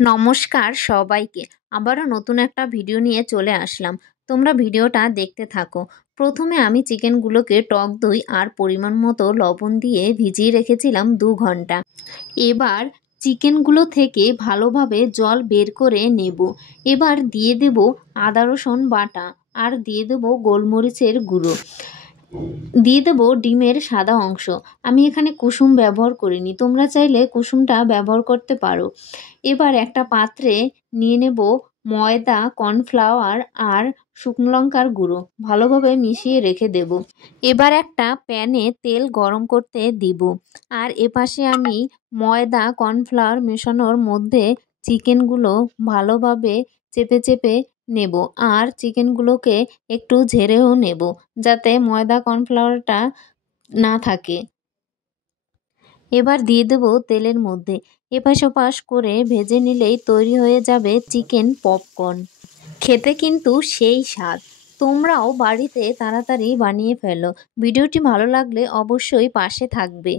নমস্কার সবাইকে। আবারও নতুন একটা ভিডিও নিয়ে চলে আসলাম। তোমরা ভিডিওটা দেখতে থাকো। প্রথমে আমি চিকেনগুলোকে টক দই আর পরিমাণ মতো লবণ দিয়ে ভিজিয়ে রেখেছিলাম 2 ঘন্টা। এবার চিকেনগুলো থেকে ভালোভাবে জল বের করে নেব। এবার দিয়ে দেব আদা রসুন বাটা আর দিয়ে দেব গোলমরিচের গুঁড়ো, দিয়ে দেবো ডিমের সাদা অংশ। আমি এখানে কুসুম ব্যবহার করিনি, তোমরা চাইলে কুসুমটা ব্যবহার করতে পারো। এবার একটা পাত্রে নিয়ে নেব ময়দা, কর্নফ্লাওয়ার আর শুকনো লঙ্কার গুঁড়ো, ভালোভাবে মিশিয়ে রেখে দেব। এবার একটা প্যানে তেল গরম করতে দিব আর এপাশে আমি ময়দা কর্নফ্লাওয়ার মেশানোর মধ্যে চিকেনগুলো ভালোভাবে চেপে চেপে নেব আর চিকেনগুলোকে একটু ঝেড়েও নেব যাতে ময়দা কর্নফ্লাওয়ারটা না থাকে। এবার দিয়ে দেব তেলের মধ্যে, এপাশ ওপাশ করে ভেজে নিলেই তৈরি হয়ে যাবে চিকেন পপকর্ন। খেতে কিন্তু সেই স্বাদ। তোমরাও বাড়িতে তাড়াতাড়ি বানিয়ে ফেলো। ভিডিওটি ভালো লাগলে অবশ্যই পাশে থাকবে।